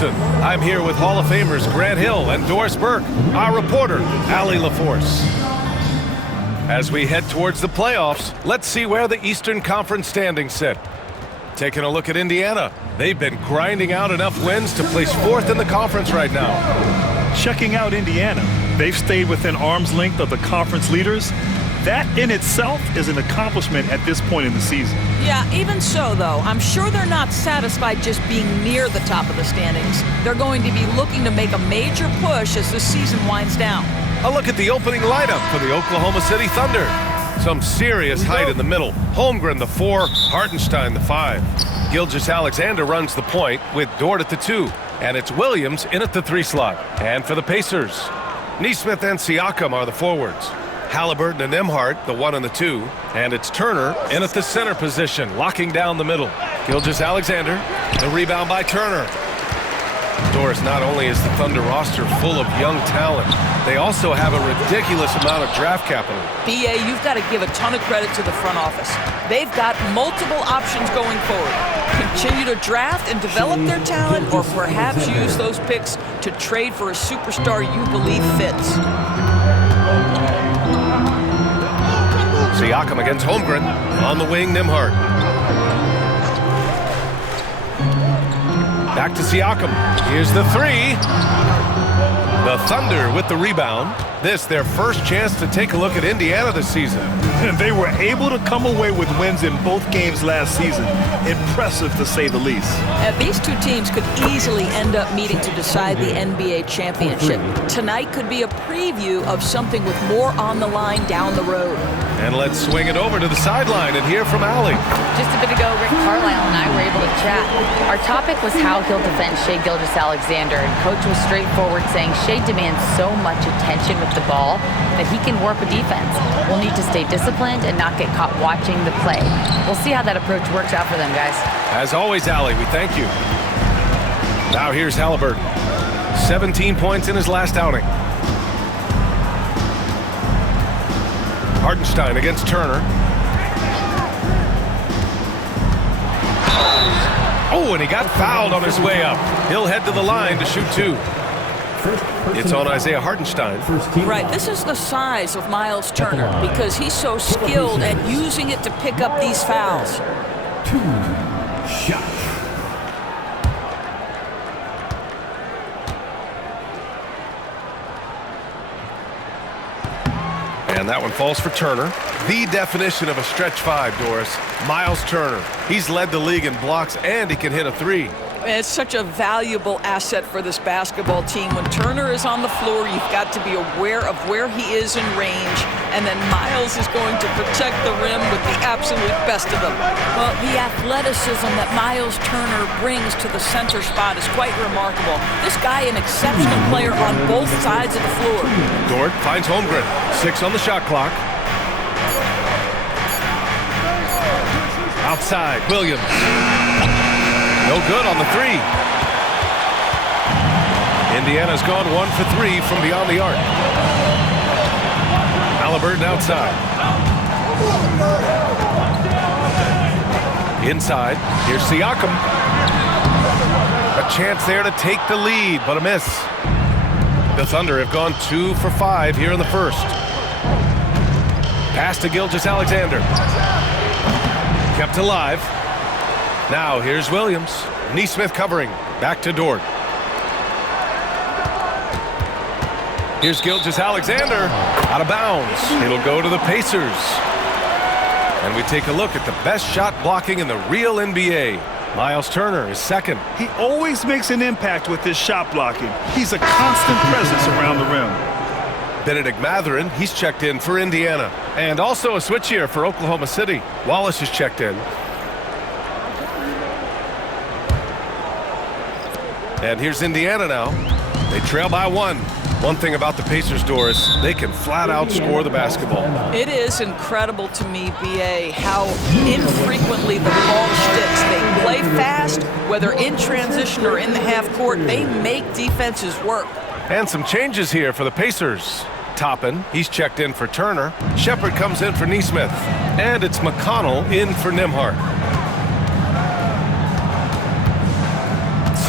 Wilson. I'm here with Hall of Famers Grant Hill and Doris Burke, our reporter, Allie LaForce. As we head towards the playoffs, let's see where the Eastern Conference standings sit. Taking a look at Indiana. They've been grinding out enough wins to place 4th in the conference right now. Checking out Indiana. They've stayed within arm's length of the conference leaders. That in itself is an accomplishment at this point in the season. Yeah, even so, though, I'm sure they're not satisfied just being near the top of the standings. They're going to be looking to make a major push as the season winds down. A look at the opening lineup for the Oklahoma City Thunder. Some serious height in the middle. Holmgren, the 4, Hartenstein, the 5. Gilgeous-Alexander runs the point with Dort at the 2. And it's Williams in at the 3 slot. And for the Pacers, Nesmith and Siakam are the forwards. Halliburton and Nembhard, the 1 and the 2. And it's Turner in at the center position, locking down the middle. Gilgeous-Alexander, the rebound by Turner. Doris, not only is the Thunder roster full of young talent, they also have a ridiculous amount of draft capital. BA, you've got to give a ton of credit to the front office. They've got multiple options going forward. Continue to draft and develop their talent, or perhaps use those picks to trade for a superstar you believe fits. Siakam against Holmgren. On the wing, Nembhard. Back to Siakam. Here's the 3. The Thunder with the rebound. This their first chance to take a look at Indiana this season. And they were able to come away with wins in both games last season. Impressive to say the least. These two teams could easily end up meeting to decide the NBA championship. Tonight could be a preview of something with more on the line down the road. And let's swing it over to the sideline and hear from Allie. Just a bit ago, Rick Carlisle and I were able to chat. Our topic was how he'll defend Shai Gilgeous-Alexander, and Coach was straightforward, saying Shai demands so much attention with the ball that he can warp a defense. We'll need to stay disciplined and not get caught watching the play. We'll see how that approach works out for them, guys. As always, Allie, we thank you. Now here's Halliburton. 17 points in his last outing. Hartenstein against Turner. Oh, and he got fouled on his way up. He'll head to the line to shoot 2. It's on Isaiah Hartenstein. Right, this is the size of Miles Turner because he's so skilled at using it to pick up these fouls. 2 shots. And that one falls for Turner. The definition of a stretch 5, Doris. Miles Turner. He's led the league in blocks, and he can hit a 3. It's such a valuable asset for this basketball team. When Turner is on the floor, you've got to be aware of where he is in range, and then Miles is going to protect the rim with the absolute best of them. Well, the athleticism that Miles Turner brings to the center spot is quite remarkable. This guy, an exceptional player on both sides of the floor. Dort finds Holmgren. 6 on the shot clock. Outside, Williams. No good on the 3. Indiana's gone 1 for 3 from beyond the arc. Halliburton outside. Inside, here's Siakam. A chance there to take the lead, but a miss. The Thunder have gone 2 for 5 here in the first. Pass to Gilgeous-Alexander. Kept alive. Now here's Williams. Nesmith covering. Back to Dort. Here's Gilgeous-Alexander. Out of bounds. It'll go to the Pacers. And we take a look at the best shot blocking in the real NBA. Miles Turner is second. He always makes an impact with his shot blocking. He's a constant presence around the rim. Benedict Mathurin, he's checked in for Indiana. And also a switch here for Oklahoma City. Wallace is checked in. And here's Indiana now. They trail by 1. One thing about the Pacers, Doris, they can flat out score the basketball. It is incredible to me, BA, how infrequently the ball sticks. They play fast, whether in transition or in the half court. They make defenses work. And some changes here for the Pacers. Toppin, he's checked in for Turner. Shepard comes in for Nesmith. And it's McConnell in for Nembhard.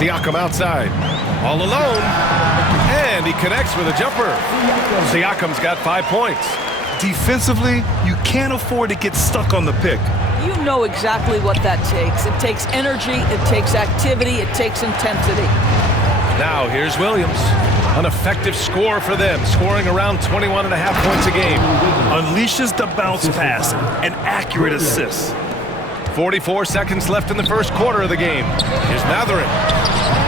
Siakam outside. All alone. And he connects with a jumper. Siakam's got 5 points. Defensively, you can't afford to get stuck on the pick. You know exactly what that takes. It takes energy, it takes activity, it takes intensity. Now here's Williams. An effective score for them, scoring around 21.5 points a game. Unleashes the bounce pass, an accurate assist. 44 seconds left in the first quarter of the game. Here's Matherin.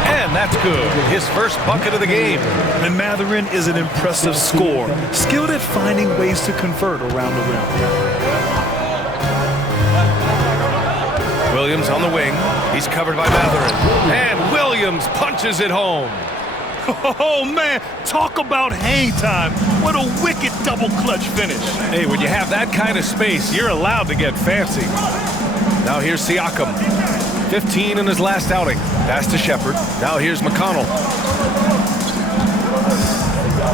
And that's good. His first bucket of the game. And Matherin is an impressive scorer, skilled at finding ways to convert around the rim. Williams on the wing. He's covered by Matherin. And Williams punches it home. Oh, man, talk about hang time. What a wicked double clutch finish. Hey, when you have that kind of space, you're allowed to get fancy. Now here's Siakam. 15 in his last outing. Pass to Shepard. Now here's McConnell.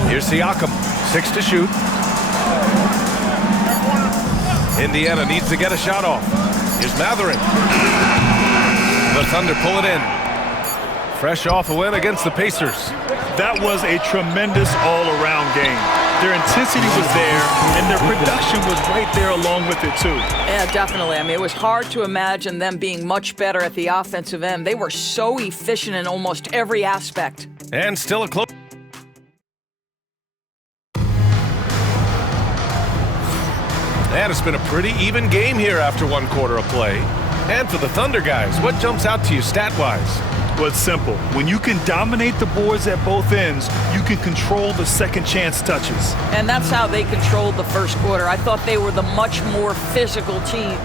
Here's Siakam. 6 to shoot. Indiana needs to get a shot off. Here's Matherin. The Thunder pull it in. Fresh off a win against the Pacers. That was a tremendous all-around game. Their intensity was there, and their production was right there along with it, too. Yeah, definitely. I mean, it was hard to imagine them being much better at the offensive end. They were so efficient in almost every aspect. And still a close. And it's been a pretty even game here after 1 quarter of play. And for the Thunder guys, what jumps out to you stat-wise? Well, it's simple. When you can dominate the boards at both ends, you can control the second chance touches. And that's how they controlled the first quarter. I thought they were the much more physical team.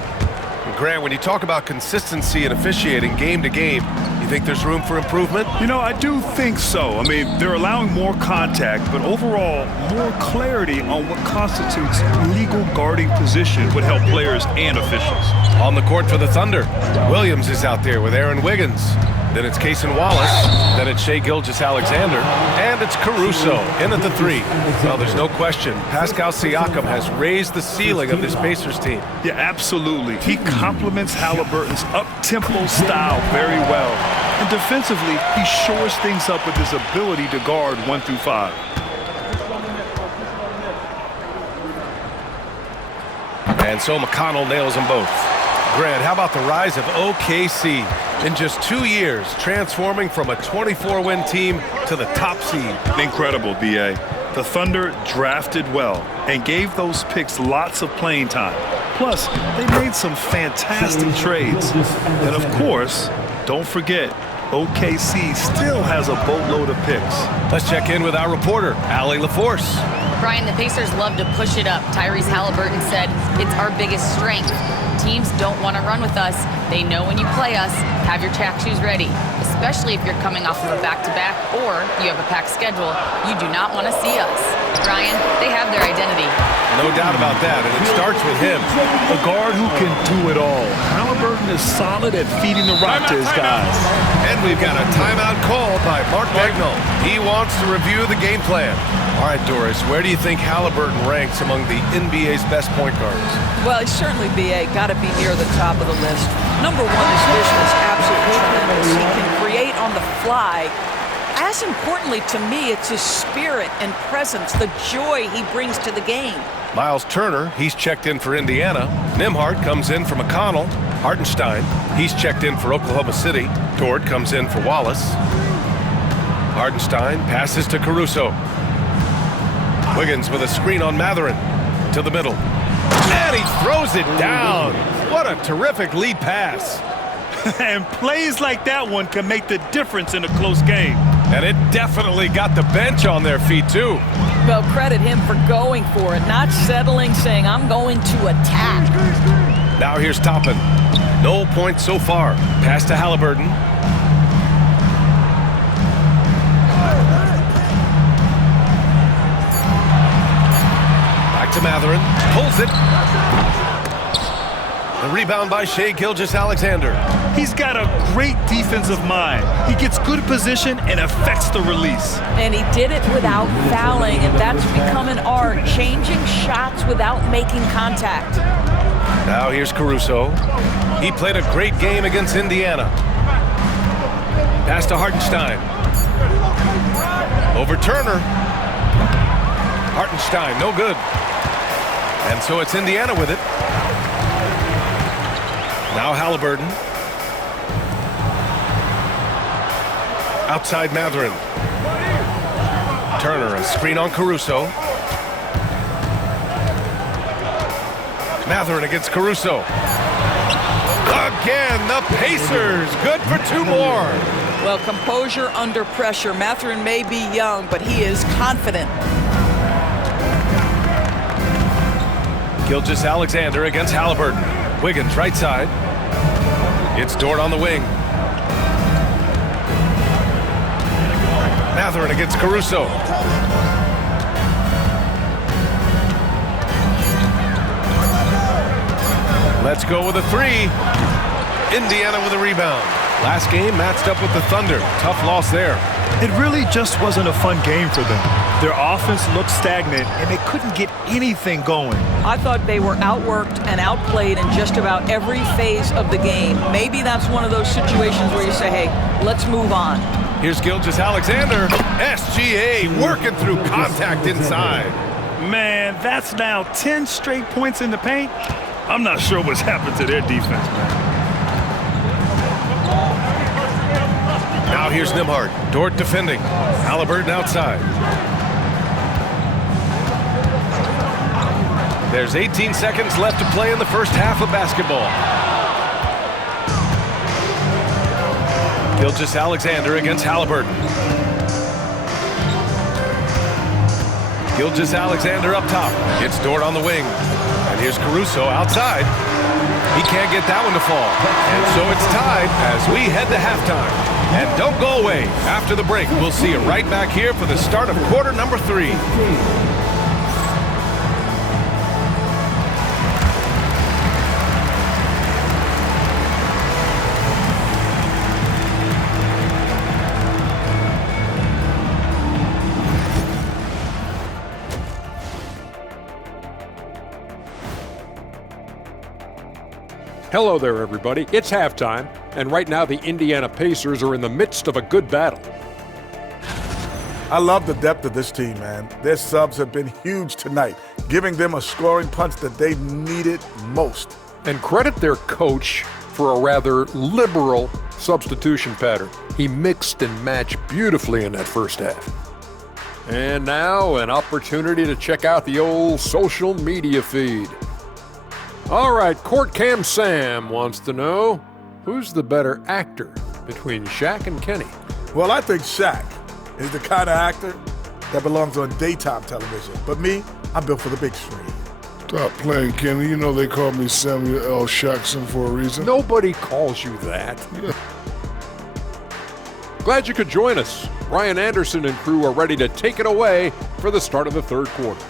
Grant, when you talk about consistency and officiating game to game, you think there's room for improvement? You know, I do think so. I mean, they're allowing more contact, but overall, more clarity on what constitutes legal guarding position would help players and officials. On the court for the Thunder, Williams is out there with Aaron Wiggins. Then it's Cason Wallace. Then it's Shai Gilgeous-Alexander. And it's Caruso in at the 3. Well, there's no question. Pascal Siakam has raised the ceiling of this Pacers team. Yeah, absolutely. He complements Halliburton's up-tempo style very well. And defensively, he shores things up with his ability to guard 1 through 5. And so McConnell nails them both. Grant, how about the rise of OKC? In just 2 years, transforming from a 24-win team to the top seed. Incredible, B.A. The Thunder drafted well and gave those picks lots of playing time. Plus, they made some fantastic trades. And of course, don't forget, OKC still has a boatload of picks. Let's check in with our reporter, Allie LaForce. Brian, the Pacers love to push it up. Tyrese Halliburton said, "It's our biggest strength. Teams don't want to run with us. They know when you play us, have your track shoes ready. Especially if you're coming off of a back-to-back or you have a packed schedule. You do not want to see us." Brian, they have their identity. No doubt about that, and it starts with him. A guard who can do it all. Halliburton is solid at feeding the rock to his guys. And we've got a timeout call by Mark Bagnall. He wants to review the game plan. All right, Doris, where do you think Halliburton ranks among the NBA's best point guards? Well, he's certainly, B.A., got to be near the top of the list. Number one, his vision is absolutely tremendous. He can create on the fly. As importantly to me, it's his spirit and presence, the joy he brings to the game. Miles Turner, he's checked in for Indiana. Nembhard comes in for McConnell. Hartenstein, he's checked in for Oklahoma City. Dort comes in for Wallace. Hartenstein passes to Caruso. Wiggins with a screen on Matherin. To the middle. And he throws it down. What a terrific lead pass. And plays like that one can make the difference in a close game. And it definitely got the bench on their feet, too. Well, credit him for going for it, not settling, saying, "I'm going to attack." Now here's Toppin. No points so far. Pass to Halliburton. Back to Matherin. Pulls it. The rebound by Shai Gilgeous-Alexander. He's got a great defensive mind. He gets good position and affects the release. And he did it without fouling, and that's become an art, changing shots without making contact. Now here's Caruso. He played a great game against Indiana. Pass to Hartenstein. Over Turner. Hartenstein, no good. And so it's Indiana with it. Now Halliburton. Outside Mathurin. Turner, a screen on Caruso. Mathurin against Caruso. Again, the Pacers. Good for 2 more. Well, composure under pressure. Mathurin may be young, but he is confident. Gilgeous-Alexander against Halliburton. Wiggins right side. It's Dort on the wing. Mathurin against Caruso. Let's go with a 3. Indiana with a rebound. Last game matched up with the Thunder. Tough loss there. It really just wasn't a fun game for them. Their offense looked stagnant, and they couldn't get anything going. I thought they were outworked and outplayed in just about every phase of the game. Maybe that's one of those situations where you say, hey, let's move on. Here's Gilgeous-Alexander. SGA working through contact inside. Man, that's now 10 straight points in the paint. I'm not sure what's happened to their defense, man. Now here's Nembhard. Dort defending. Halliburton outside. There's 18 seconds left to play in the first half of basketball. Gilgeous-Alexander against Halliburton. Gilgeous-Alexander up top. It's Dort on the wing. And here's Caruso outside. He can't get that one to fall. And so it's tied as we head to halftime. And don't go away. After the break, we'll see you right back here for the start of quarter number 3. Hello there, everybody. It's halftime, and right now the Indiana Pacers are in the midst of a good battle. I love the depth of this team, man. Their subs have been huge tonight, giving them a scoring punch that they needed most. And credit their coach for a rather liberal substitution pattern. He mixed and matched beautifully in that first half. And now an opportunity to check out the old social media feed. All right, Court Cam Sam wants to know, who's the better actor between Shaq and Kenny? Well, I think Shaq is the kind of actor that belongs on daytime television. But me, I'm built for the big screen. Stop playing, Kenny. You know they call me Samuel L. Jackson for a reason. Nobody calls you that. Glad you could join us. Ryan Anderson and crew are ready to take it away for the start of the third quarter.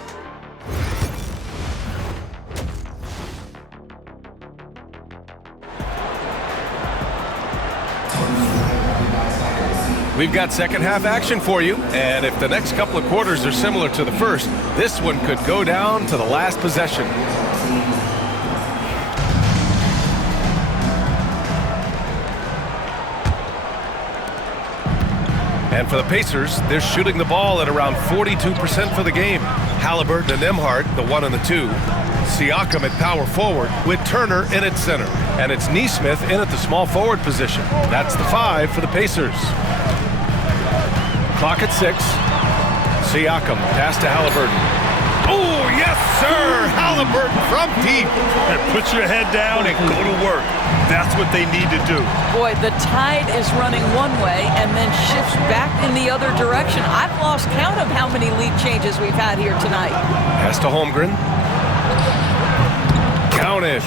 We've got second half action for you, and if the next couple of quarters are similar to the first, this one could go down to the last possession. And for the Pacers, they're shooting the ball at around 42% for the game. Halliburton and Nembhard, the 1 and the 2. Siakam at power forward with Turner in at center. And it's Nesmith in at the small forward position. That's the 5 for the Pacers. Clock at 6. Siakam, pass to Halliburton. Oh, yes, sir! Halliburton from deep. And put your head down and go to work. That's what they need to do. Boy, the tide is running one way and then shifts back in the other direction. I've lost count of how many lead changes we've had here tonight. Pass to Holmgren. Counted.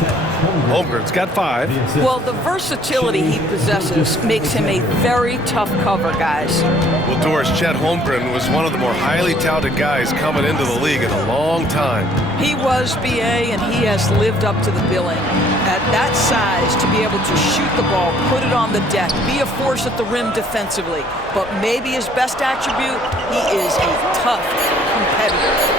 Holmgren's got 5. Well, the versatility he possesses makes him a very tough cover, guys. Well, Doris, Chet Holmgren was one of the more highly touted guys coming into the league in a long time. He was, BA, and he has lived up to the billing. At that size, to be able to shoot the ball, put it on the deck, be a force at the rim defensively. But maybe his best attribute, he is a tough competitor.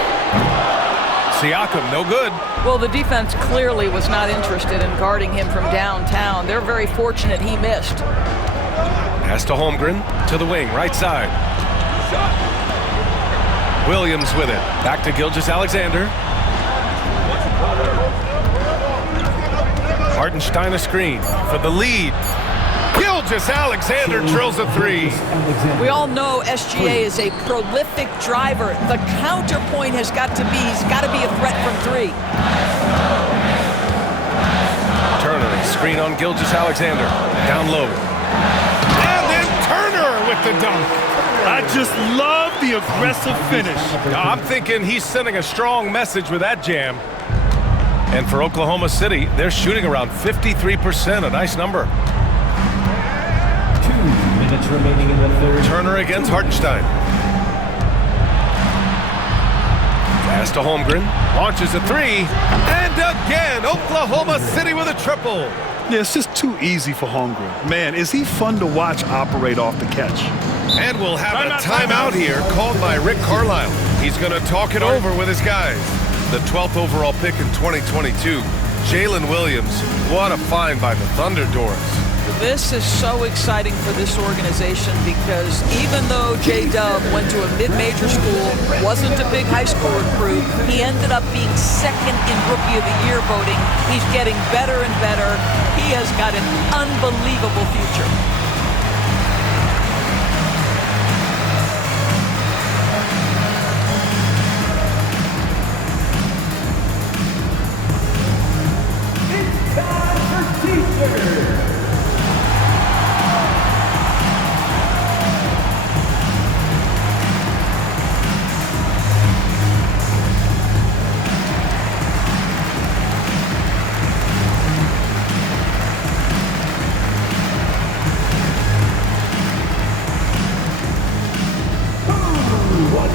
Siakam, no good. Well, the defense clearly was not interested in guarding him from downtown. They're very fortunate he missed. Pass to Holmgren, to the wing, right side. Williams with it. Back to Gilgeous-Alexander. Hartenstein a screen for the lead. Gilgeous-Alexander drills a three. We all know SGA is a prolific driver. The counterpoint has got to be, he's got to be a threat from three. Turner, screen on Gilgeous-Alexander. Down low. And then Turner with the dunk. I just love the aggressive finish. I'm thinking he's sending a strong message with that jam. And for Oklahoma City, they're shooting around 53%, a nice number. 2 minutes remaining in the third. Turner against Hartenstein. Pass to Holmgren, launches a three, and again, Oklahoma City with a triple. Yeah, it's just too easy for Holmgren. Man, is he fun to watch operate off the catch. And we'll have a timeout here called by Rick Carlisle. He's going to talk it over with his guys. The 12th overall pick in 2022, Jalen Williams. What a find by the Thunder, Doris. This is so exciting for this organization because even though J-Dub went to a mid-major school, wasn't a big high school recruit, he ended up being second in Rookie of the Year voting. He's getting better and better. He has got an unbelievable future.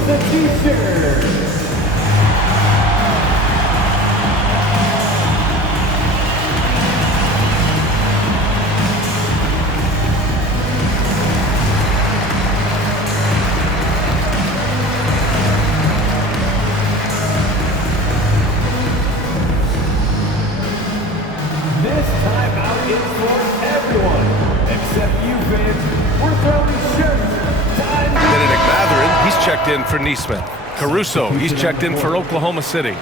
The t-shirt. This timeout is for everyone, except you fans. We're throwing shirts. Benedict Mathurin, he's checked in for Neesmith. Caruso, he's checked in for Oklahoma City.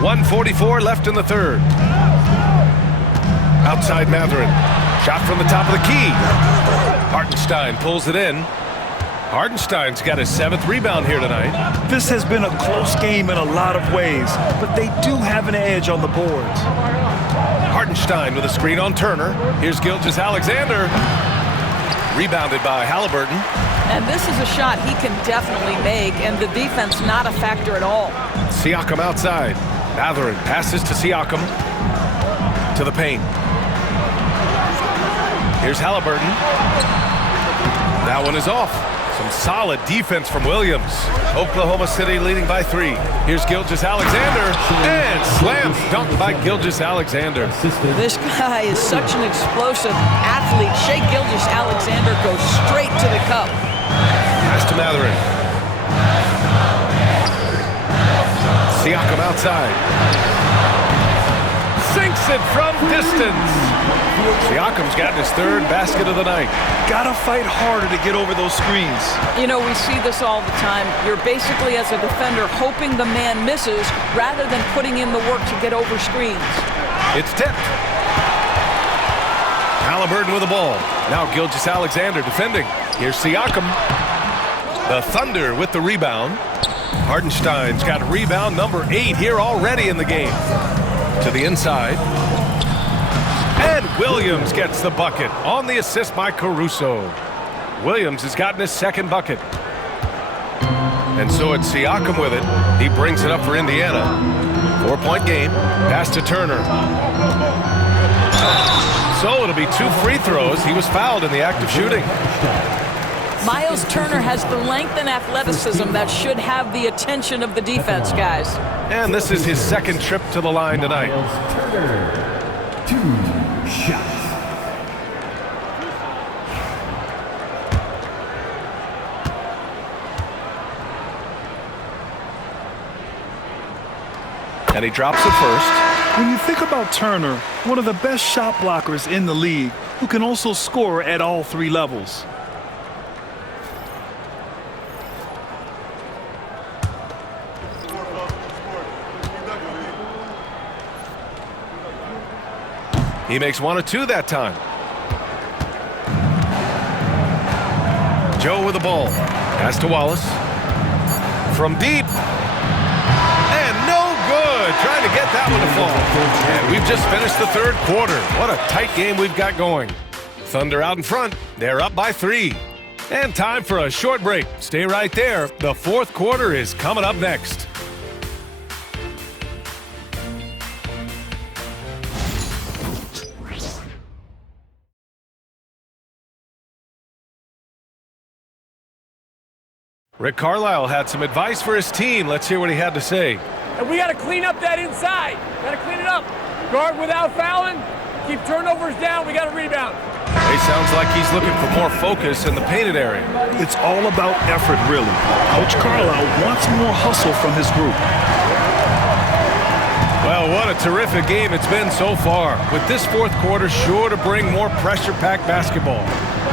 .144 left in the third. Outside Mathurin. Shot from the top of the key. Hartenstein pulls it in. Hartenstein's got his 7th rebound here tonight. This has been a close game in a lot of ways, but they do have an edge on the boards. Hartenstein with a screen on Turner. Here's Gilgeous-Alexander. Rebounded by Halliburton. And this is a shot he can definitely make, and the defense not a factor at all. Siakam outside. Mathurin passes to Siakam. To the paint. Here's Halliburton. That one is off. Some solid defense from Williams. Oklahoma City leading by 3. Here's Gilgeous-Alexander. And slam dunk by Gilgeous-Alexander. This guy is such an explosive athlete. Shai Gilgeous-Alexander goes straight to the cup. Pass to Mathurin. Siakam outside. Sinks it from distance. Siakam's gotten his 3rd basket of the night. Gotta fight harder to get over those screens. You know, we see this all the time. You're basically, as a defender, hoping the man misses rather than putting in the work to get over screens. It's tipped. Halliburton with the ball. Now Gilgeous-Alexander defending. Here's Siakam. The Thunder with the rebound. Hartenstein's got rebound number 8 here already in the game. To the inside. And Williams gets the bucket on the assist by Caruso. Williams has gotten his 2nd bucket. And so it's Siakam with it. He brings it up for Indiana. 4-point game. Pass to Turner. So it'll be 2 free throws. He was fouled in the act of shooting. Miles Turner has the length and athleticism that should have the attention of the defense, guys. And this is his 2nd trip to the line tonight. Miles Turner, 2 shots. And he drops it first. When you think about Turner, one of the best shot blockers in the league who can also score at all three levels. He makes 1 of 2 that time. Joe with the ball. Pass to Wallace. From deep. And no good. Trying to get that one to fall. And we've just finished the third quarter. What a tight game we've got going. Thunder out in front. They're up by 3. And time for a short break. Stay right there. The fourth quarter is coming up next. Rick Carlisle had some advice for his team. Let's hear what he had to say. And we got to clean up that inside. Got to clean it up. Guard without fouling. Keep turnovers down. We got to rebound. He sounds like he's looking for more focus in the painted area. It's all about effort, really. Coach Carlisle wants more hustle from his group. Well, what a terrific game it's been so far. With this fourth quarter sure to bring more pressure-packed basketball.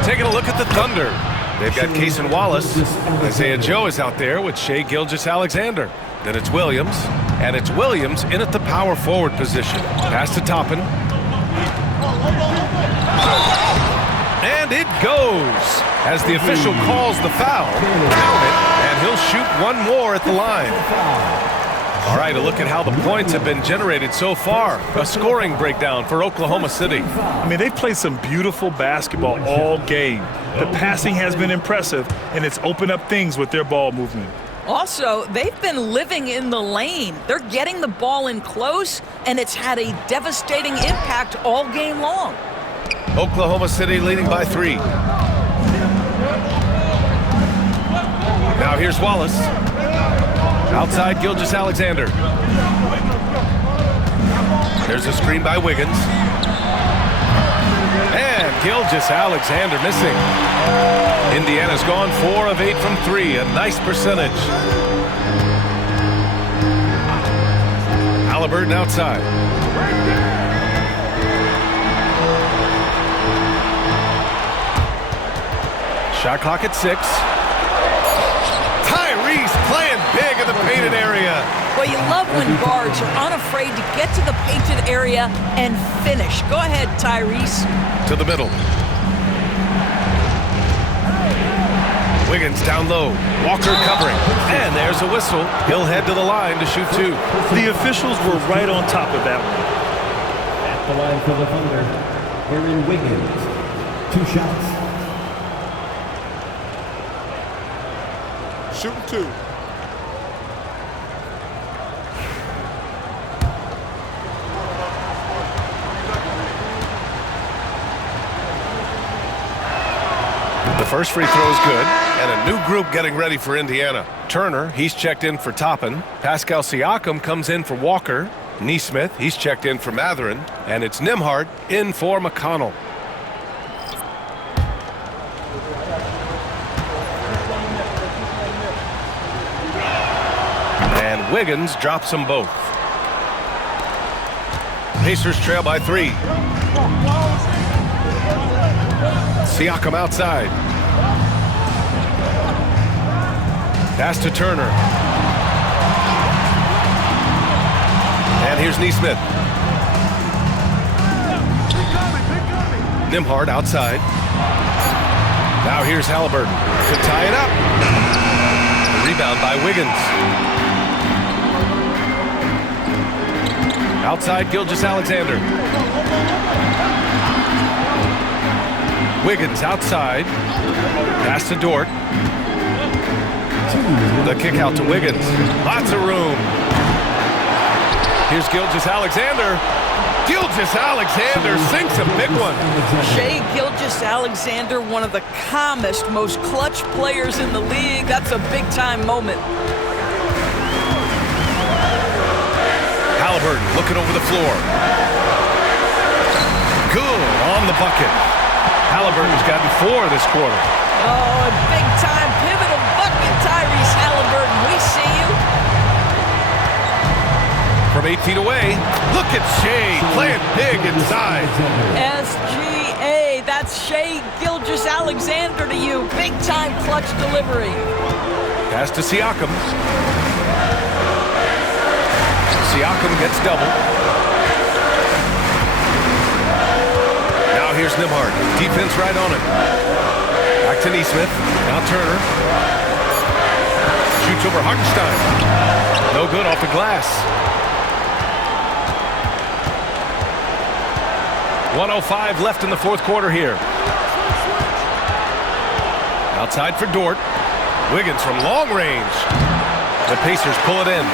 Taking a look at the Thunder. They've got Cason Wallace. Isaiah Joe is out there with Shai Gilgeous-Alexander. Then it's Williams. And it's Williams in at the power forward position. Pass to Toppin. And it goes. As the official calls the foul, count it, and he'll shoot one more at the line. All right, a look at how the points have been generated so far. A scoring breakdown for Oklahoma City. I mean, they've played some beautiful basketball all game. The passing has been impressive, and it's opened up things with their ball movement. Also, they've been living in the lane. They're getting the ball in close, and it's had a devastating impact all game long. Oklahoma City leading by 3. Now here's Wallace. Outside Gilgeous-Alexander. There's a screen by Wiggins. And Gilgeous-Alexander missing. Indiana's gone 4 of 8 from 3. A nice percentage. Halliburton outside. Shot clock at 6. Playing big in the painted area. Well, you love when guards are unafraid to get to the painted area and finish. Go ahead, Tyrese. To the middle. Wiggins down low. Walker covering. And there's a whistle. He'll head to the line to shoot 2. The officials were right on top of that one. At the line for the Thunder, Aaron Wiggins. 2 shots. Shooting 2. The first free throw is good, and a new group getting ready for Indiana. Turner, he's checked in for Toppin. Pascal Siakam comes in for Walker. Nesmith, he's checked in for Mathurin. And it's Nembhard in for McConnell. And Wiggins drops them both. Pacers trail by 3. Siakam outside. Pass to Turner. And here's Nesmith. Nembhard outside. Now here's Halliburton to tie it up. The rebound by Wiggins. Outside Gilgeous-Alexander. Wiggins outside. Pass to Dort. The kick out to Wiggins. Lots of room. Here's Gilgeous-Alexander. Gilgeous-Alexander sinks a big one. Shai Gilgeous-Alexander, one of the calmest, most clutch players in the league. That's a big-time moment. Halliburton looking over the floor. Good on the bucket. Halliburton's gotten 4 this quarter. Oh, a big-time pivotal bucket, Tyrese Halliburton. We see you. From 8 feet away. Look at Shea playing big inside. SGA, that's Shea Gilgeous-Alexander to you. Big-time clutch delivery. Pass to Siakam. Siakam gets double. Now here's Nembhard. Defense right on him. Back to Nesmith. Now Turner. Shoots over Hartenstein. No good off the glass. 1:05 left in the fourth quarter here. Outside for Dort. Wiggins from long range. The Pacers pull it in.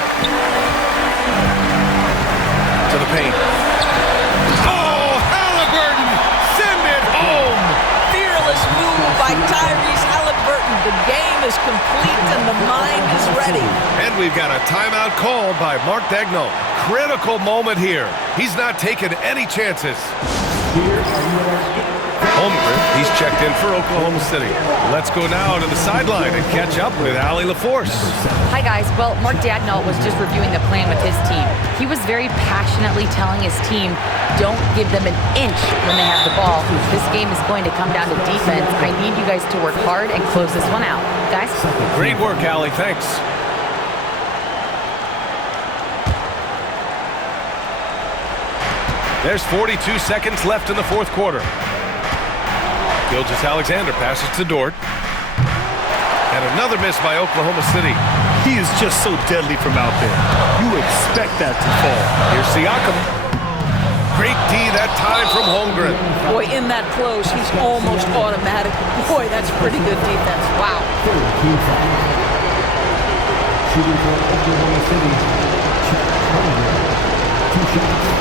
To the paint. Oh, Halliburton! Send it home! Fearless move by Tyrese Halliburton. The game is complete and the mind is ready. And we've got a timeout called by Mark Daigneault. Critical moment here. He's not taking any chances. Holmgren, he's checked in for Oklahoma City. Let's go now to the sideline and catch up with Allie LaForce. Hi, guys. Well, Mark Daigneault was just reviewing the plan with his team. He was very passionately telling his team, don't give them an inch when they have the ball. This game is going to come down to defense. I need you guys to work hard and close this one out. Guys? Great work, Allie. Thanks. There's 42 seconds left in the fourth quarter. Gilgeous-Alexander passes to Dort. And another miss by Oklahoma City. He is just so deadly from out there. You expect that to fall. Here's Siakam. Great D that time from Holmgren. Boy, in that close, he's almost automatic. Boy, that's pretty good defense. Wow. Shooting for Oklahoma City. Two shots.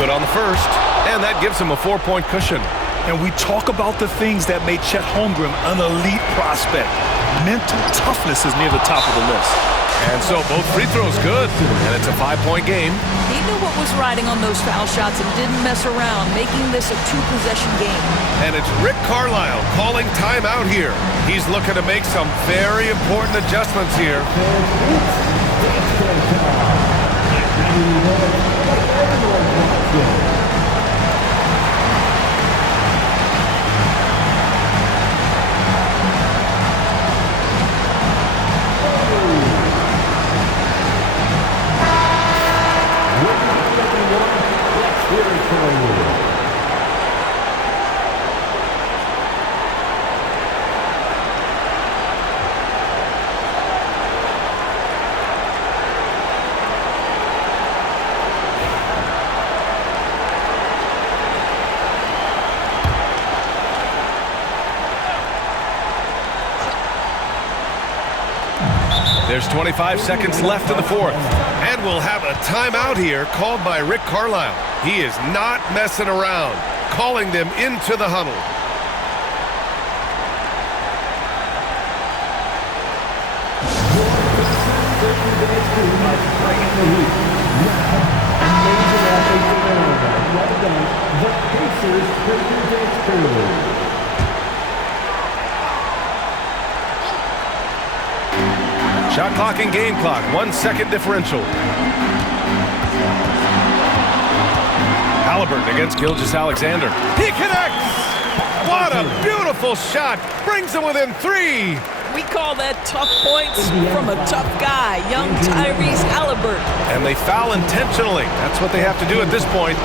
Good on the first, and that gives him a 4-point cushion. And we talk about the things that made Chet Holmgren an elite prospect. Mental toughness is near the top of the list. And so both free throws good, and it's a 5-point game. He knew what was riding on those foul shots and didn't mess around, making this a 2-possession game. And it's Rick Carlisle calling timeout here. He's looking to make some very important adjustments here. There's 25 seconds left in the fourth. And we'll have a timeout here called by Rick Carlisle. He is not messing around, calling them into the huddle. Shot clock and game clock, 1 second differential. Halliburton against Gilgeous-Alexander. He connects! What a beautiful shot! Brings him within 3. We call that tough points from a tough guy, young Tyrese Halliburton. And they foul intentionally. That's what they have to do at this point.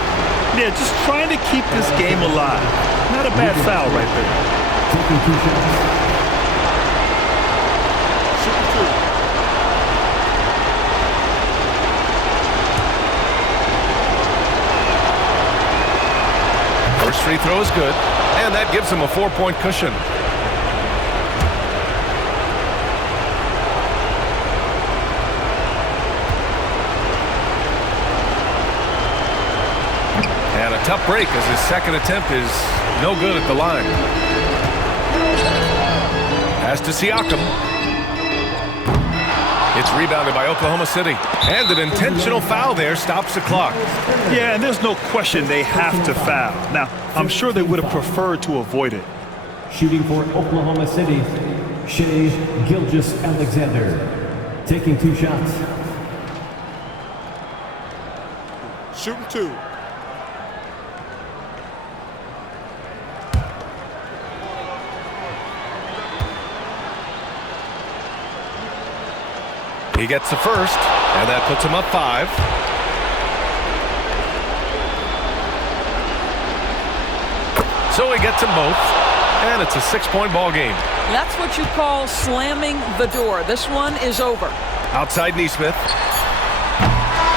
Yeah, just trying to keep this game alive. Not a bad foul right there. Taking 2 shots. First free throw is good, and that gives him a 4-point cushion. And a tough break as his second attempt is no good at the line. Pass to Siakam. It's rebounded by Oklahoma City. And an intentional foul there stops the clock. Yeah, and there's no question they have to foul. Now, I'm sure they would have preferred to avoid it. Shooting for Oklahoma City, Shea Gilgeous-Alexander. Taking 2 shots. Shooting 2. He gets the first, and that puts him up 5. So he gets them both, and it's a 6-point ball game. That's what you call slamming the door. This one is over. Outside Neesmith.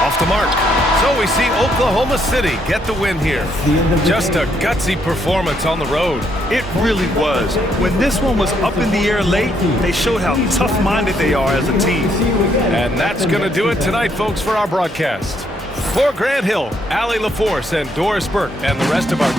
Off the mark. So we see Oklahoma City get the win here. Just a gutsy performance on the road. It really was. When this one was up in the air late, they showed how tough-minded they are as a team. And that's going to do it tonight, folks, for our broadcast. For Grant Hill, Allie LaForce, and Doris Burke, and the rest of our